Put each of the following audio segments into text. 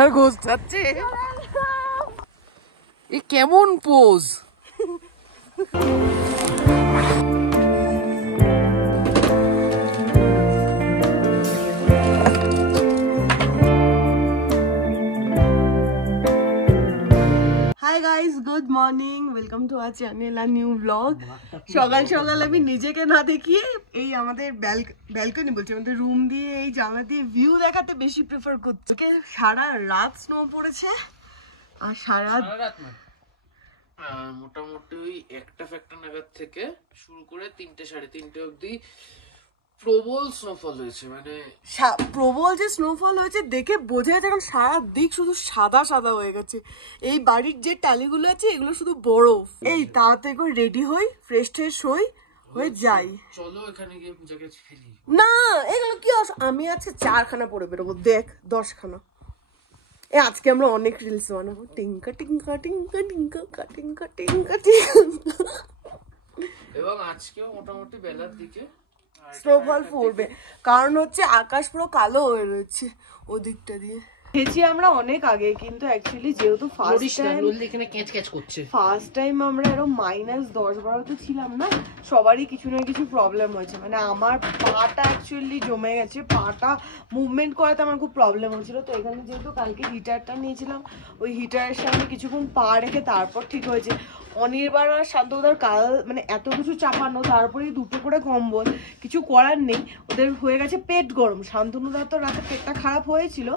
আর গোছাচ্ছে এ কেমন pose Hi guys, good morning. Welcome to our channel, a new vlog. সকাল সকাল আমি নিজেকে না দেখিয়ে এই আমাদের ব্যালকনি বলছি আমাদের রুম দিয়ে এই জানলা দিয়ে ভিউ দেখাতে বেশি প্রেফার করছি। ওকে সারা রাত স্নো পড়েছে আর সারা রাত না মোটামুটি ওই একটা ফ্যাক্টর নাগাদ থেকে শুরু করে 3টে 3:30 অবধি প্রবল স্নোফল হয়েছে। মানে প্রবল যে স্নোফল হয়েছে দেখে বোঝা যাচ্ছে এখন সারা দিক শুধু সাদা সাদা হয়ে গেছে। এই বাড়ির যে টালিগুলো আছে এগুলো শুধু বরফ। এই তাড়াতাড়ি করে রেডি হই, ফ্রেশ ট্রেশ হয়ে যাই। চলো এখানে গিয়ে পূজাকে ফেলি। না এগুলো কি আমি আজকে 4খানা পরে বেরোবো, দেখ 10খানা। আজকে আমরা অনেক রিলস বানাবো। টিঙ্কা টিঙ্কা টিঙ্কা টিঙ্কা টিঙ্কা টিঙ্কা টিঙ্কা। এবং আজকেও মোটামুটি বেলার দিকে স্নোফল পড়বে, কারণ হচ্ছে আকাশ পুরো কালো হয়ে রয়েছে ওদিকটা দিয়ে। গেছি আমরা অনেক আগে, কিন্তু অ্যাকচুয়ালি যেহেতু ফার্স্ট টাইম আমরা এরকম -10-12 ছিলাম না, সবারই কিছু না কিছু প্রবলেম হয়েছে। মানে আমার পাটা অ্যাকচুয়ালি জমে গেছে, পাটা মুভমেন্ট করাতে আমার খুব প্রবলেম হচ্ছিল। তো এখানে যেহেতু কালকে হিটারটা নিয়েছিলাম, ওই হিটারের সামনে কিছুক্ষণ পা রেখে তারপর ঠিক হয়েছে। অনির্বাণ আর শান্তদার কাল মানে এত কিছু চাপানো, তারপরে 2টো করে কম্বল, কিছু করার নেই। ওদের হয়ে গেছে পেট গরম। শান্তনুদার তো রাতে পেটটা খারাপ হয়েছিল,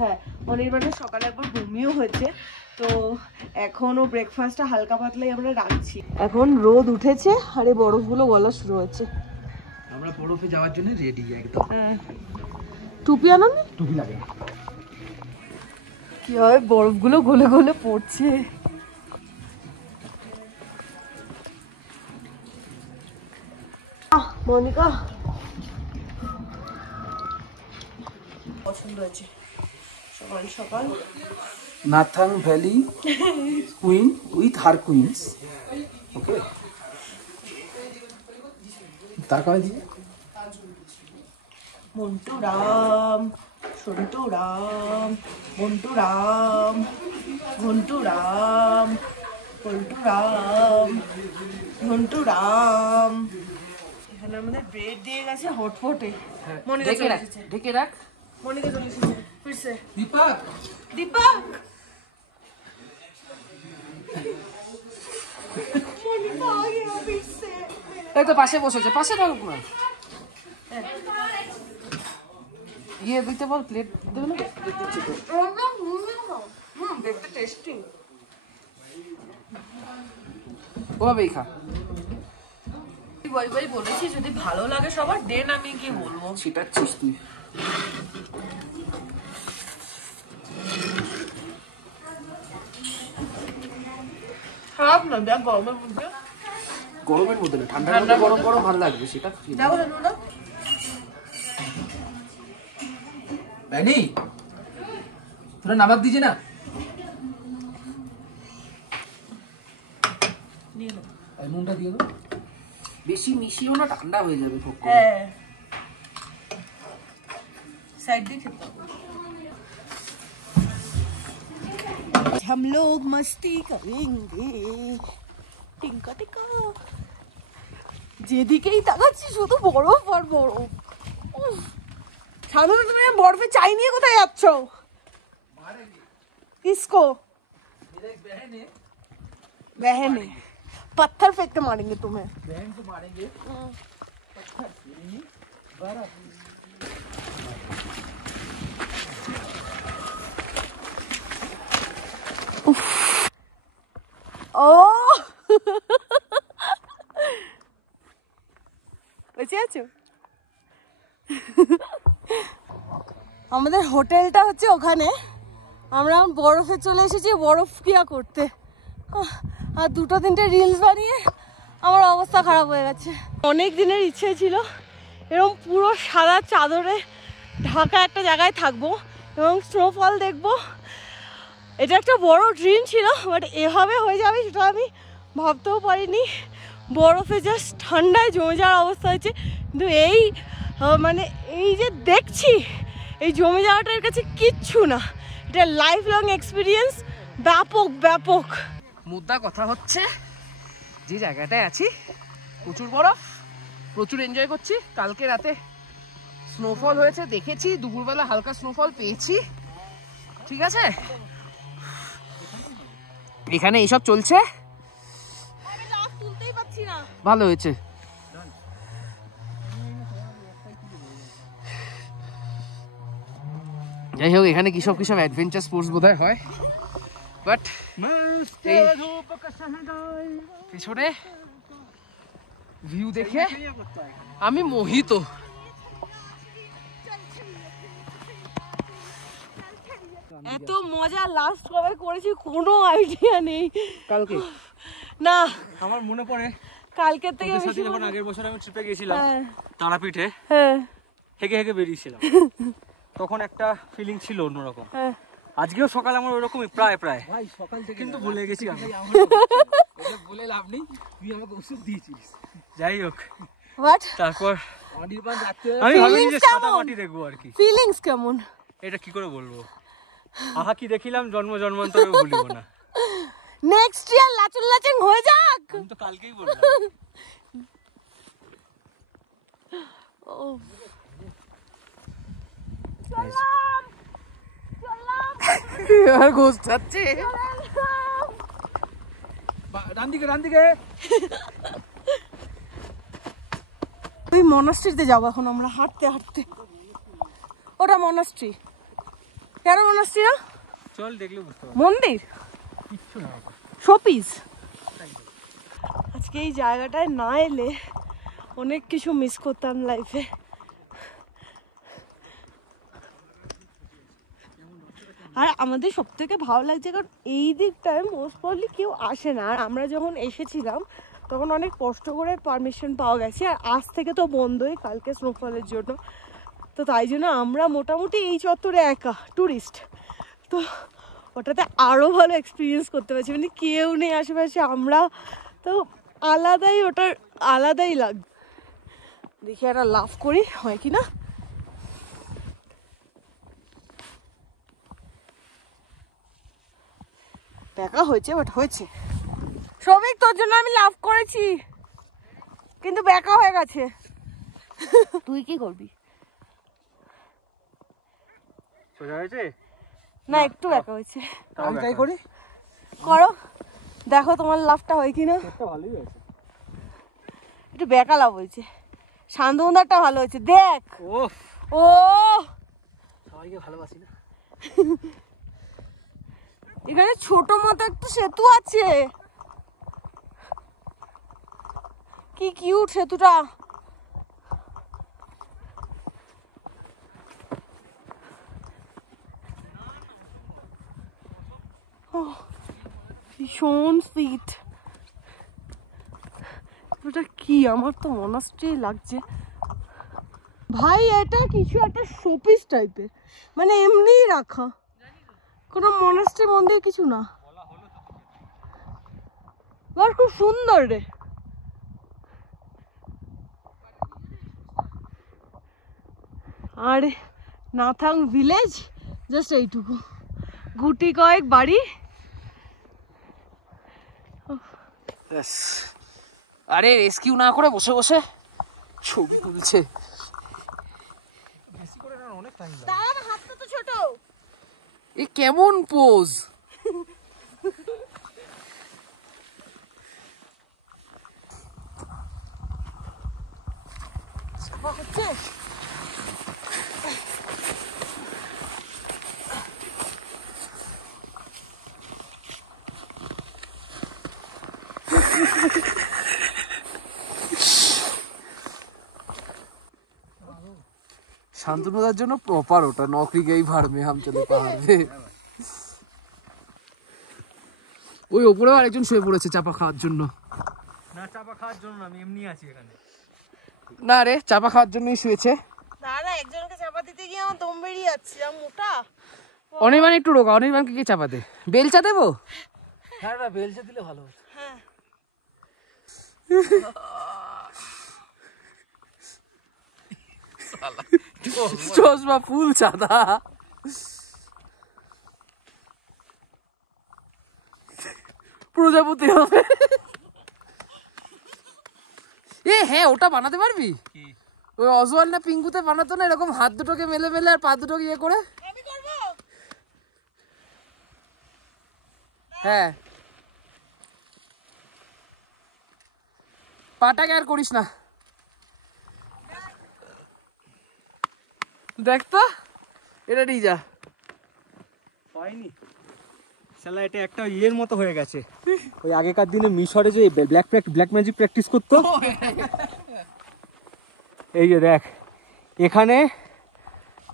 হ্যাঁ অনির্বাণের সকালে একবার বমিও হয়েছে। তো এখনো ব্রেকফাস্টটা হালকা পাতলাই আমরা রাখছি। এখন রোদ উঠেছে আর এই বরফগুলো গলা শুরু হচ্ছে। আমরা বরফে যাওয়ার জন্য রেডি একদম। টুপি আনো না? টুপি লাগে না। কি হয় বরফগুলো গলে গলে পড়ছে। মনিকা পছন্দ হয়েছে সকাল সকাল। Nathang valley queen with her queens. Okay তারপরে দিয়ে মন্টু রাম সন্টু রাম মন্টু রাম ঘন্টু রাম পল্টু রাম ঘন্টু রাম। এখানে আমাদের ব্রেড দিয়ে গেছে হটপটে। মনিকা চলে এসেছে, ঢেকে রাখ। মনিকা চলে এসেছে ফিরছে। দীপক দীপক মনিকা आ गया ফিরছে। এই তো পাশে বসেছে, পাশে থাকুক না। ইয়ে দিতে বল, প্লেট দেবে না? দিচ্ছি তো। দেখতে টেস্টি। ওভাবেই খা। বই বলেছি যদি ভালো লাগে সবার দেন আমি কি বলবো। ছিটাচ্ছিস তুই। খারাপ না, দেখ গরমের মধ্যে। গরমের মধ্যে না, ঠান্ডার মধ্যে গরম গরম ভালো লাগবে সেটা। দেখো জানো না বেনি তোরা নামাক দিছে না? এই নুনটা দিয়ে দাও। বেশি মিশিও না, ঠান্ডা হয়ে যাবে খুব। হ্যাঁ साइड भी खेलता हम लोग मस्ती करेंगे टिंका टिंका যেদিকেই তাকাচ্ছি শুধু বরফ আর বরফ। সাধু তুমি বরফে চাই নিয়ে কোথায় যাচ্ছ? किसको? बहन है, पत्थर फेंक के मारेंगे तुम्हें। बहन को मारेंगे बर्फ। ও বেঁচে আছো? আমাদের হোটেলটা হচ্ছে ওখানে। আমরা বরফে চলে এসেছি বরফ ক্রিয়া করতে। আর 2-3টে রিলস বানিয়ে আমার অবস্থা খারাপ হয়ে গেছে। অনেক দিনের ইচ্ছে ছিল এরকম পুরো সাদা চাদরে ঢাকা একটা জায়গায় থাকবো এবং স্নোফল দেখবো। এটা একটা বড় ড্রিম ছিল, বাট এভাবে হয়ে যাবে সেটা আমি ভাবতেও পারিনি। বরফে জাস্ট ঠান্ডায় জমে যাওয়ার অবস্থা হয়েছে। কিন্তু এই মানে এই যে দেখছি এই জমে যাওয়াটার কাছে কিচ্ছু না, এটা লাইফ লং এক্সপিরিয়েন্স, ব্যাপক ব্যাপক। মুদ্রা কথা হচ্ছে যে জায়গাটায় আছি প্রচুর বরফ, প্রচুর এনজয় করছি। কালকে রাতে স্নোফল হয়েছে দেখেছি, দুপুরবেলা হালকা স্নোফল পেয়েছি, ঠিক আছে। এখানে এইসব চলছে, ভালো হয়েছে। যাই হোক, এখানে কিসব কিসব অ্যাডভেঞ্চার স্পোর্টস বোধহয় হয়, বাট পেছনে ভিউ দেখে আমি মোহিত। এত মজা লাস্ট কবে করেছি কোনো আইডিয়া নেই। কালকে না আমার মনে পড়ে কালকে থেকে তোদের সাথে যখন আগের বছর আমি ট্রিপে গেছিলাম তারাপীঠে, হ্যাঁ হেগে হেগে বেরিয়েছিলাম, তখন একটা ফিলিং ছিল অন্যরকম। হ্যাঁ আজকেও সকাল আমার ওরকমই প্রায় প্রায়, সকাল থেকে কিন্তু ভুলে গেছি আমি। বলে লাভ নেই, তুই আমাকে ওষুধ দিয়েছিস। যাই হোক, হোয়াট তারপর অনির্বাণ রাত্রে আমি ভাবলাম যে Feelings সাদা কেমন? মাটি দেখবো আর কি। ফিলিংস কেমন? এটা কি করে বলবো, আহা কি দেখিলাম জন্ম জন্মান্তরে ভুলিব না। নেক্সট ইয়ার লাচুং লাচুং হয়ে যাক। আমি তো কালকেই বললাম। ও চললাম আর গোছাচ্ছে ডান দিকে ডান দিকে। ওই মনাস্ট্রিতে যাবো এখন আমরা হাঁটতে হাঁটতে। ওটা মনাস্ট্রি, কেন মনাস্ট্রি না চল দেখলে বুঝতে পারবো। মন্দির, কিচ্ছু না, শোপিস। আজকে এই জায়গাটায় না এলে অনেক কিছু মিস করতাম লাইফে। আর আমাদের সব থেকে ভালো লাগছে কারণ এই দিকটায় মোস্ট প্রবলি কেউ আসে না। আর আমরা যখন এসেছিলাম তখন অনেক কষ্ট করে পারমিশন পাওয়া গেছে, আর আজ থেকে তো বন্ধই কালকে স্নোফলের জন্য। তো তাই জন্য আমরা মোটামুটি এই চত্বরে একা ট্যুরিস্ট, তো ওটাতে আরও ভালো এক্সপিরিয়েন্স করতে পারছি। মানে কেউ নেই আশেপাশে, আমরা তো আলাদাই, ওটার আলাদাই লাগবে। দেখি একটা লাভ করি হয় কি না। দেখা হয়েছে বাট হয়েছে। শ্রমিক তোর জন্য আমি লাভ করেছি কিন্তু বেকা হয়ে গেছে। তুই কি করবি? সোজা হয়েছে না একটু বেকা হয়েছে। আমি তাই করি, করো, দেখো তোমার লাভটা হয় কিনা। ভালোই হয়েছে। একটু বেকা লাভ হয়েছে, শান্তমুদারটা ভালো হয়েছে। দেখ ও ও সবাইকে ভালোবাসি না। এখানে ছোট মতো একটা সেতু আছে, কি কিউট সেতুটা। ভীষণ সুইট। ওটা কি, আমার তো মনাস্ট্রি লাগছে ভাই। এটা কিছু একটা শোপিস টাইপের, মানে এমনি রাখা, কোনো মনাস্ট্রি মন্দির কিছু না। আর খুব সুন্দর রে। আর নাথাং ভিলেজ জাস্ট এইটুকু, গুটি কয়েক বাড়ি। আরে রেস্কিউ না করে বসে বসে ছবি তুলছে। তার হাতটা তো ছোট। এ কেমন পোজ! হচ্ছে শান্তনুদার জন্য প্রপার ওটা, নকরি গেই ভাড় মে হাম চলে পাহাড়ে। ওই ওপরেও আরেকজন শুয়ে পড়েছে চাপা খাওয়ার জন্য। না চাপা খাওয়ার জন্য আমি এমনি আছি এখানে। না রে, চাপা খাওয়ার জন্যই শুয়েছে। না না, একজনকে চাপা দিতে গিয়ে আমার দম বেরিয়ে যাচ্ছে, যা মোটা। অনির্বাণ একটু রোগা, অনির্বাণকে কি চাপা দে? বেলচা দেবো? হ্যাঁ না, বেলচা দিলে ভালো হতো। হ্যাঁ চশমা ফুল সাদা। প্রজাপতি হবে। এ হ্যাঁ, ওটা বানাতে পারবি? ওই অজওয়াল না পিঙ্কুতে বানাতো না এরকম হাত দুটোকে মেলে মেলে আর পা দুটোকে ইয়ে করে? হ্যাঁ, পাটাকে আর করিস না। দেখ তো, এটা নিয়ে যা। হয়নি শালা, এটা একটা ইয়ের মতো হয়ে গেছে, ওই আগেকার দিনে মিশরে যে ব্ল্যাক ম্যাজিক প্র্যাকটিস করতো। এই যে দেখ, এখানে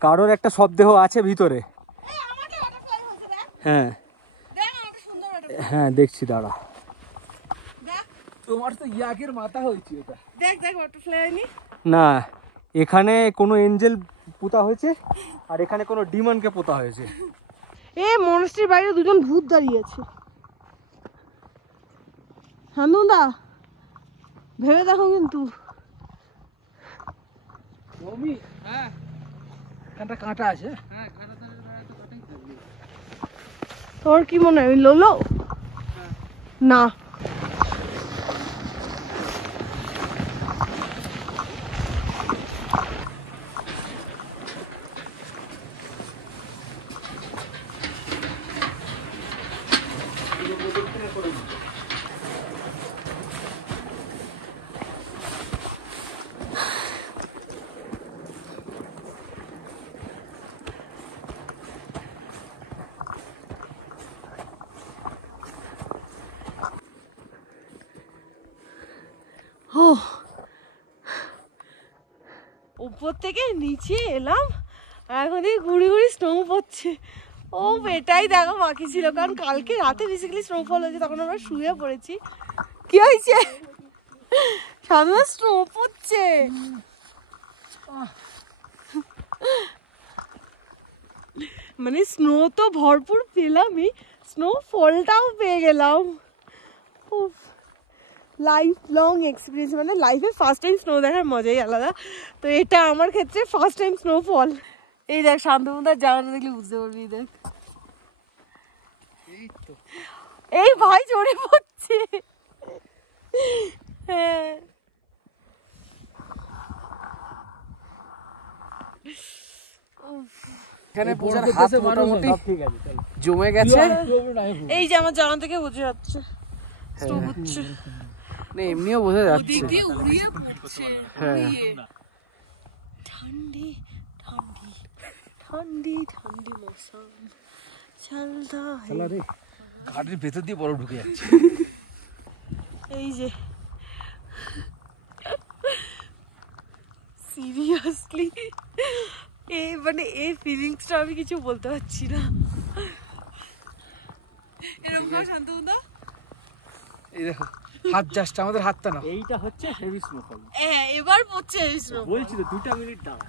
কারোর একটা শবদেহ আছে ভিতরে। হ্যাঁ হ্যাঁ, দেখছি, দাঁড়া। তোমার তো ইয়াকের মাথা হয়েছে এটা। দেখ দেখ বাটারফ্লাই হয়নি না, এখানে কোনো এঞ্জেল পোতা হয়েছে আর এখানে কোনো ডিমনকে পোতা হয়েছে। এ মনস্ট্রির বাইরে দুজন ভূত দাঁড়িয়ে আছে। শান্তনুদা ভেবে দেখো কিন্তু। হ্যাঁ, এখানটা কাঁটা আছে। হ্যাঁ, কাঁটা তো কাঁটাই থাকবে। তোর কি মনে হয় লোলো? না, উপর থেকে নিচে এলাম, এখন এই ঘুরি ঘুরি স্নো পড়ছে। ও এটাই দেখো বাকি ছিল, কারণ কালকে রাতে বেসিক্যালি স্নোফল হয়েছে, তখন আমরা শুয়ে পড়েছি। কি হয়েছে? সামনে স্নো পড়ছে। মানে স্নো তো ভরপুর পেলামই, স্নোফলটাও পেয়ে গেলাম। লাইফ লং এক্সপিরিয়েন্স, মানে লাইফে ফার্স্ট টাইম স্নো দেখার মজাই আলাদা। তো এটা আমার ক্ষেত্রে ফার্স্ট টাইম স্নোফল। এই দেখ শান্তনুদার জায়গাটা দেখলে বুঝতে পারবি। দেখ এই ভাই চড়ে পড়ছে। হ্যাঁ, এখানে পূজার হাত মোটামুটি ঠিক আছে, চলো। জমে গেছে। এই যে আমার জামা থেকে বোঝা যাচ্ছে স্নো হচ্ছে। না, এমনিও বোঝা যাচ্ছে। হ্যাঁ, ठंडी ठंडी ठंडी ठंडी मौसम चलता है। ঘাটের ভেতর দিয়ে বরফ ঢুকে যাচ্ছে। এই যে সিরিয়াসলি এই মানে এই ফিলিংসটা আমি কিছু বলতে পারছি না। এরকম না শান্তনুদা? এই দেখো হাত, জাস্ট আমাদের হাতটা না। এইটা হচ্ছে হেভি স্নোফল। হ্যাঁ, এবার পড়ছে এই স্নো। বলছি তো 2 মিনিট দাঁড়া।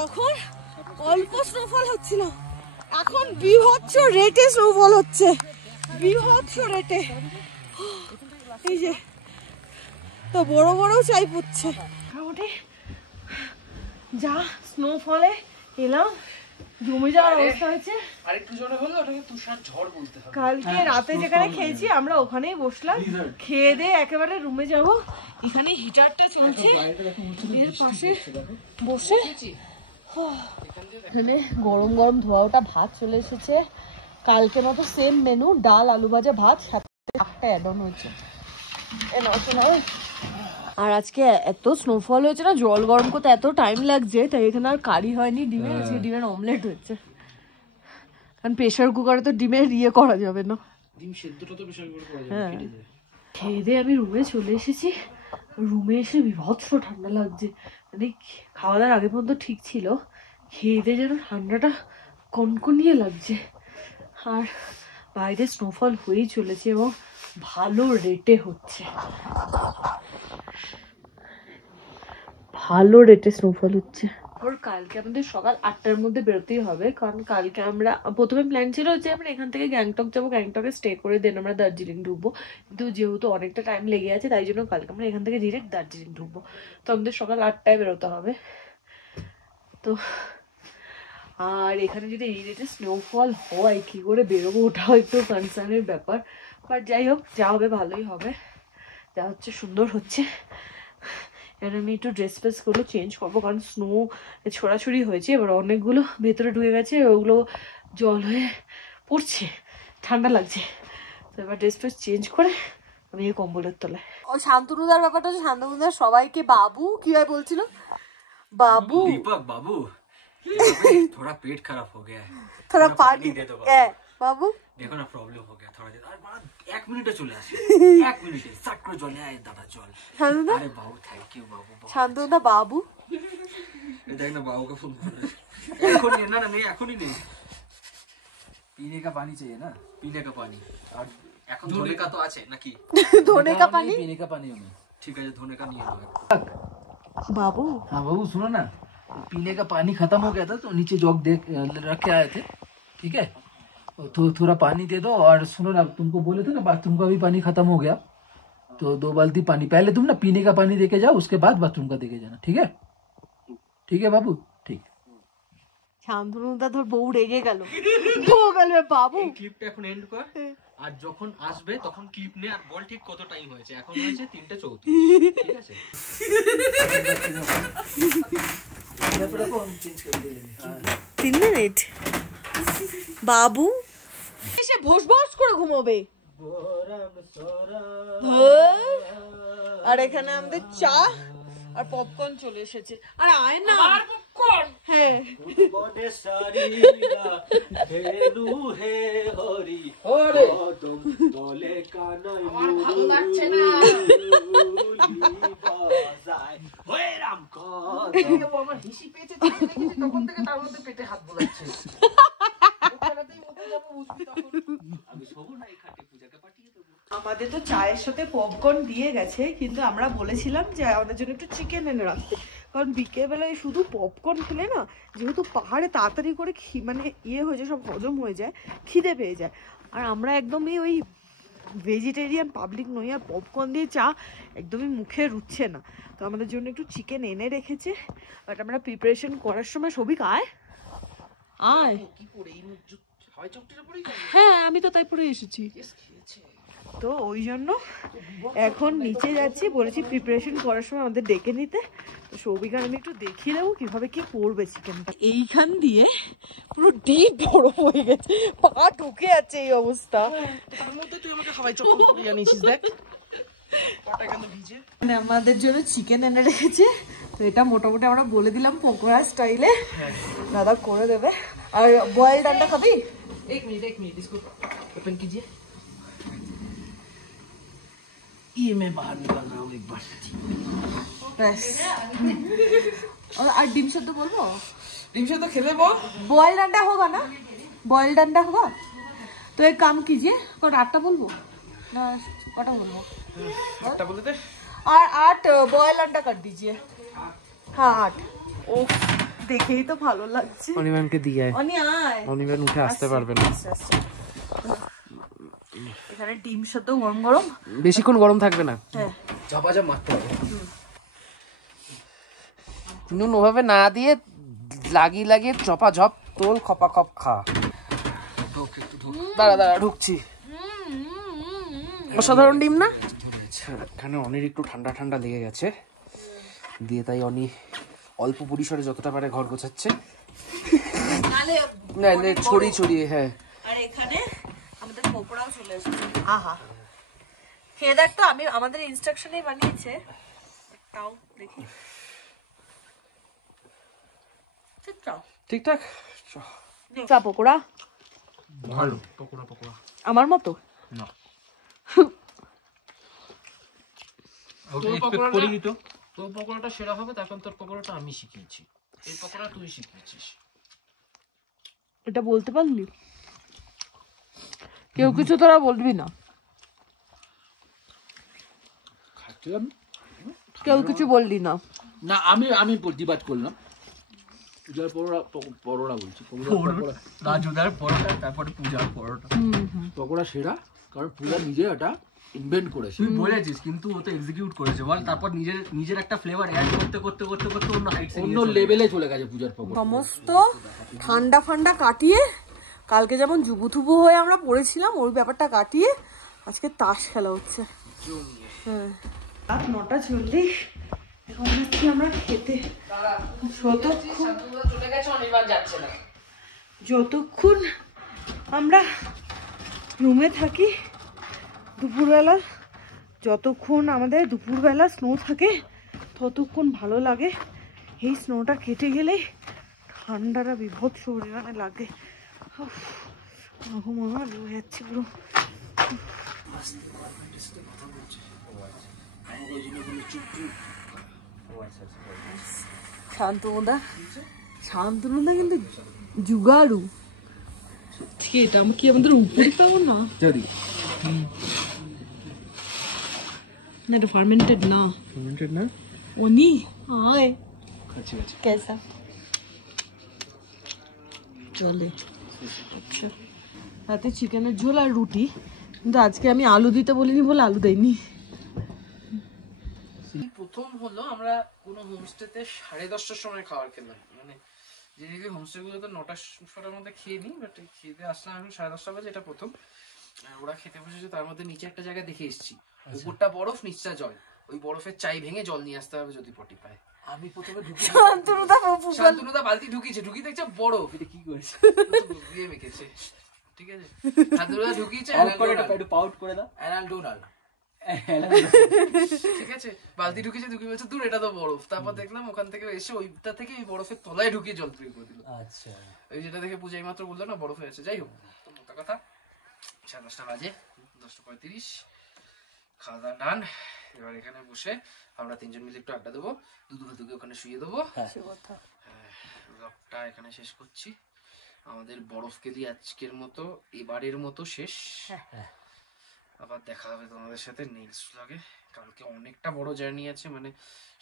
তখন অল্প স্নোফল হচ্ছিল, এখন বিভৎস রেটে স্নোফল হচ্ছে, বিভৎস রেটে। এই যে তো বড় বড় চাই পড়ছে। মোটামুটি যা স্নোফলে এলাম, জমে যাওয়ার অবস্থা হয়েছে। আরেকটু জোরে হলে ওটাকে তুষার ঝড় বলতে হবে। কালকে রাতে যেখানে খেয়েছি আমরা ওখানেই বসলাম, খেয়ে দিয়ে একেবারে রুমে যাব। এখানে হিটারটা চলছে, এর পাশে বসে এখানে গরম গরম ধোয়া ওটা ভাত চলে এসেছে। কালকে মতো সেম মেনু, ডাল আলু ভাজা ভাত, সাথে একটা অ্যাড অন হয়েছে। আর আজকে এত স্নোফল হয়েছে না, জল গরম করতে এত টাইম লাগছে, তাই এখানে আর কারি হয়নি ডিমের, আজকে ডিমের অমলেট হচ্ছে। কারণ প্রেশার কুকারে তো ডিমের ইয়ে করা যাবে না, ডিম সেদ্ধটা তো বিশাল করে করা হ্যাঁ। যাবে, কেটে যায়। খেয়ে দিয়ে আমি রুমে চলে এসেছি। রুমে এসে বিভৎস ঠান্ডা লাগছে, মানে খাওয়া দাওয়ার আগে পর্যন্ত ঠিক ছিল, খেয়ে দিয়ে যেন ঠান্ডাটা কনকনিয়ে লাগছে। আর বাইরে স্নোফল হয়েই চলেছে এবং ভালো রেটে হচ্ছে, ভালো রেটে স্নোফল হচ্ছে। ওর কালকে আমাদের সকাল 8টার মধ্যে বেরোতেই হবে, কারণ কালকে আমরা প্রথমে প্ল্যান ছিল যে আমরা এখান থেকে গ্যাংটক যাবো, গ্যাংটকে স্টে করে দেন আমরা দার্জিলিং ঢুকবো, কিন্তু যেহেতু অনেকটা টাইম লেগে আছে তাই জন্য কালকে আমরা এখান থেকে ডিরেক্ট দার্জিলিং ঢুকবো। তো আমাদের সকাল 8টায় বেরোতে হবে। তো আর এখানে যদি এই রেটে স্নোফল হয় কি করে বেরোবো ওটাও একটু কনসার্নের ব্যাপার, বাট যাই হোক যা হবে ভালোই হবে, যা হচ্ছে সুন্দর হচ্ছে। এবার আমি একটু ড্রেস ফ্রেসগুলো চেঞ্জ করবো, কারণ স্নো ছড়াছড়ি হয়েছে, এবার অনেকগুলো ভেতরে ঢুকে গেছে, ওগুলো জল হয়ে পড়ছে, ঠান্ডা লাগছে। তো এবার ড্রেস ফ্রেস চেঞ্জ করে আমি এই কম্বলের তলায়। ও শান্তনুদার ব্যাপারটা হচ্ছে শান্তনুদার সবাইকে বাবু কি হয় বলছিল, বাবু दीपक बाबू थोड़ा पेट खराब हो गया है, थोड़ा पानी दे दो बाबू, देखो ना प्रॉब्लम हो गया थोड़ा देर, अरे बात 1 मिनिटे चले আসে 1 মিনিটে সাট করে চলে আয় দাদা চল। শান্তনুদা, अरे बाबू थैंक यू बाबू, শান্তনুদা বাবু देख ना बाबू का फोन এখন না না नहीं এখন ही नहीं, पीने का पानी चाहिए ना, पीने का पानी और এখন ধনে का तो আছে নাকি, ধনে का पानी, पीने का पानी हमें। ঠিক আছে ধনে का নিয়ে নাও। बाबू हाँ बाबू सुनो ना, पीने का पानी खत्म हो गया था तो नीचे जग देख रख के आए थे, ठीक है, तो थोड़ा पानी दे दो। और सुनो ना, तुमको बोले थे ना बाथरूम का भी पानी खत्म हो गया, तो 2 बाल्टी पानी पहले तुम ना पीने का पानी देके जाओ, उसके बाद बाथरूम का देके जाना, ठीक है? ठीक है बाबू, ठीक। শান্তনুদা ধর বউ রেগে গেল, বউ বলবে বাবু। এই ক্লিপটা এখন এন্ড কর, আর যখন আসবে তখন ক্লিপ নে আর বল ঠিক কত টাইম হয়েছে, এখন হয়েছে 3:34, ঠিক আছে? 3 মিনিট বাবু এসে ভোস ভোস করে ঘুমোবে। আর এখানে আমাদের চা আর পপকর্ন চলে এসেছে। আর আয় না পপকর্ন, হ্যাঁ ভালো লাগছে না, আমার হিসি পেয়েছে তখন থেকে তার মধ্যে পেটে হাত বোলাচ্ছে। আমাদের তো চায়ের সাথে পপকর্ন দিয়ে গেছে, কিন্তু আমরা বলেছিলাম যে আমাদের জন্য একটু চিকেন এনে রাখতে, কারণ বিকেলবেলায় শুধু পপকর্ন খেলে না, যেহেতু পাহাড়ে তাড়াতাড়ি করে মানে ইয়ে হয়ে যায়, সব হজম হয়ে যায়, খিদে পেয়ে যায়। আর আমরা একদমই ওই ভেজিটেরিয়ান পাবলিক নই, আর পপকর্ন দিয়ে চা একদমই মুখে রুচ্ছে না। তো আমাদের জন্য একটু চিকেন এনে রেখেছে, বাট আমরা প্রিপারেশন করার সময় সবই আয় আয়, হ্যাঁ আমি তো তাই পরে এসেছি। তো ওই জন্য এখন নিচে যাচ্ছি, বলেছি প্রিপারেশন করার সময় আমাদের ডেকে নিতে। তো সৌভিক আমি একটু দেখিয়ে দেবো কিভাবে কি করবে চিকেনটা। এইখান দিয়ে পুরো ডিপ বরফ হয়ে গেছে, পা ঢুকে আছে এই অবস্থা। তার মধ্যে তুই আমাকে হাওয়াই চপ্পল পরে জানিয়েছিস, দেখ পাটা কেন ভিজে। মানে আমাদের জন্য চিকেন এনে রেখেছে, তো এটা মোটামুটি আমরা বলে দিলাম পকোড়া স্টাইলে, দাদা করে দেবে। আর বয়েলড আন্ডা খাবি? एक मिनट इसको ओपन कीजिए। ये मैं बाहर निकल रहा हूँ एक बार। और डिम से तो बोलो, डिम से तो खेले वो बॉइल्ड अंडा होगा ना, बॉइल्ड अंडा होगा। तो एक काम कीजिए, कौन 8टा बोलबो ना कटा बोलबो? 8टा बोले थे, और 8 बॉइल्ड अंडा कर दीजिए। हाँ 8। ओह দেখেই তো ভালো লাগছে। অনিমানকে দিয়ে আয়, অনি আয়, অনিমান উঠে আসতে পারবে না। এখানে ডিম সেদ্ধ গরম গরম, বেশিক্ষণ গরম থাকবে না, হ্যাঁ ঝাপাঝাপ মারতে হবে। নুন ওভাবে না দিয়ে লাগিয়ে চপা ঝপ তোল খপা খপ খা। দাঁড়া ঢুকছি। অসাধারণ ডিম না? এখানে অনেক একটু ঠান্ডা ঠান্ডা লেগে গেছে দিয়ে, তাই অনি অল্প পরিসরে যতটা পারে ঘর গোছাচ্ছে, নাহলে ছড়িয়ে। হ্যাঁ, আর এখানে আমাদের পকোড়াও চলে এসেছে। আহা খেয়ে দেখ তো, আমি আমাদের ইনস্ট্রাকশনেই বানিয়েছে, তাও দেখি ঠিকঠাক। চা পকোড়া ভালো পকোড়া আমার মতো না, ওকে এক্সপেক্ট করিনি তো। তোর পকোড়াটা সেরা হবে, তার কারণ তোর পকোড়াটা আমি শিখিয়েছি, এই পকোড়া তুই শিখিয়েছিস। এটা বলতে পারলি? কেউ কিছু তোরা বলবি না, কেউ কিছু বললি না। না আমি প্রতিবাদ করলাম, পূজার পরোটা বলছি, রাজুদার পরোটা, তারপরে পূজার পরোটা। পকোড়া সেরা, কারণ পূজা নিজে এটা ইনভেন্ট করেছে। তুই বলেছিস, কিন্তু ও তো এক্সিকিউট করেছে বল। তারপর নিজের একটা ফ্লেভার অ্যাড করতে করতে করতে করতে অন্য হাইটস অন্য লেভেলে চলে গেছে পূজার পকোড়া। সমস্ত ঠান্ডা ফান্ডা কাটিয়ে, কালকে যেমন জুবুথুবু হয়ে আমরা পড়েছিলাম ওর ব্যাপারটা কাটিয়ে আজকে তাস খেলা হচ্ছে। হ্যাঁ, রাত 9:40, এখন যাচ্ছি আমরা খেতে। যতক্ষণ আমরা রুমে থাকি দুপুরবেলা, যতক্ষণ আমাদের দুপুরবেলা স্নো থাকে ততক্ষণ ভালো লাগে। এই স্নোটা কেটে গেলে ঠান্ডাটা বিভৎস পরিমাণে লাগে। মা রয়ে যাচ্ছে পুরো। শান্তনুদা কিন্তু জুগাড়ু। ঠিক, এটা আমি কি আমাদের উপরে পাবো না? যদি না, এটা ফার্মেন্টেড না। ফার্মেন্টেড না? ওনি আয় আচ্ছা আচ্ছা, কেসা চলে। আচ্ছা, রাতে চিকেনের ঝোল আর রুটি, কিন্তু আজকে আমি আলু দিতে বলিনি বলে আলু দেয়নি। প্রথম হলো আমরা কোনো হোমস্টেতে 10:30টার সময় খাবার খেলাম, মানে যেদিকে হোমস্টে গুলোতে 9টার মধ্যে খেয়ে নিই, বাট খেতে আসলাম এখন 10:30 বাজে, এটা প্রথম। আর ওরা খেতে বসেছে, তার মধ্যে নিচে একটা জায়গা দেখে এসেছি, উপরটা বরফ নিচটা জল, ওই বরফের চাই ভেঙে জল নিয়ে আসতে হবে যদি পটি পায়। আমি প্রথমে শান্তনুদা বালতি ঢুকিয়েছে, ঢুকি দেখছে বরফ, এটা কি করেছে, দিয়ে মেখেছে, ঠিক আছে। শান্তনুদা ঢুকিয়েছে পাউট করে দাও, অ্যানালডোনাল, ঠিক আছে, বালতি ঢুকিয়েছে, ঢুকি বলছে দূর এটা তো বরফ। তারপর দেখলাম ওখান থেকে এসে ওইটা থেকে ওই বরফের তলায় ঢুকিয়ে জল তৈরি করে দিল। আচ্ছা, ওই যেটা দেখে পূজাই মাত্র বললো না বরফ হয়েছে। যাই হোক, তো মোটা কথা 10:30 বাজে, 10:35, খাওয়া দাওয়া ডান। এবার এখানে বসে আমরা 3জন মিলে একটু আড্ডা দেবো, দুদুকে ওখানে শুয়ে দেবো। ব্লগটা এখানে শেষ করছি। আমাদের বরফ কেলি আজকের মতো, এবারের মতো শেষ। আবার দেখা হবে তোমাদের সাথে নেক্সট ব্লগে। কালকে অনেকটা বড় জার্নি আছে, মানে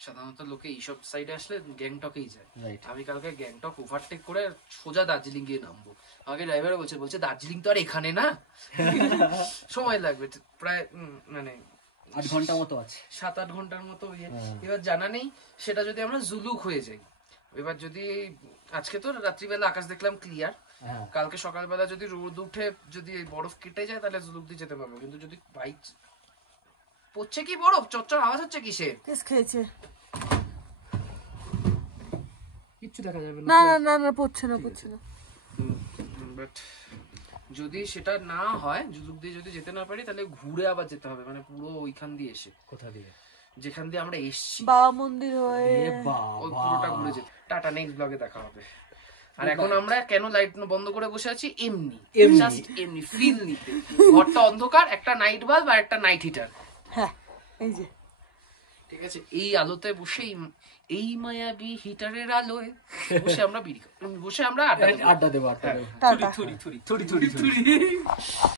সাধারণত লোকে এইসব সাইডে আসলে গ্যাংটকেই যায়, আমি কালকে গ্যাংটক ওভারটেক করে সোজা দার্জিলিং গিয়ে নামবো। আমাকে ড্রাইভার বলছে দার্জিলিং তো আর এখানে না, সময় লাগবে প্রায় মানে 8 ঘন্টা মতো আছে, 7-8 ঘন্টার মতো। এবার জানা নেই সেটা যদি আমরা জুলুক হয়ে যাই। এবার যদি আজকে তো রাত্রিবেলা আকাশ দেখলাম ক্লিয়ার, কালকে সকালবেলা যদি রোদ উঠে যদি বরফ কেটে যায় তাহলে জুলুক দিয়ে যেতে পারবো। কিন্তু যদি বাইক পড়ছে কি বরফ, চচ্চর আওয়াজ হচ্ছে কিসের, কেস খেয়েছে, কিচ্ছু দেখা যাবে না না না, পড়ছে না পড়ছে না। বাট যদি সেটা না হয়, জুলুক দিয়ে যদি যেতে না পারি, তাহলে ঘুরে আবার যেতে হবে, মানে পুরো ওইখান দিয়ে এসে, কোথা দিয়ে, যেখান দিয়ে আমরা এসছি বাবা মন্দির হয়ে ওই পুরোটা ঘুরে যেতে। টাটা, নেক্সট ব্লগে দেখা হবে। আর এখন আমরা কেন লাইট বন্ধ করে বসে আছি, এমনি জাস্ট এমনি ফিল নিতে। ঘরটা অন্ধকার, একটা নাইট বাল্ব আর একটা নাইট হিটার, হ্যাঁ এই যে, ঠিক আছে। এই আলোতে বসে, এই মায়াবী হিটারের আলোয় বসে আমরা বসে আমরা আড্ডা দেবো। আড্ডা দেবো। টাটা। থুড়ি থুড়ি থুড়ি থুড়ি থুড়ি।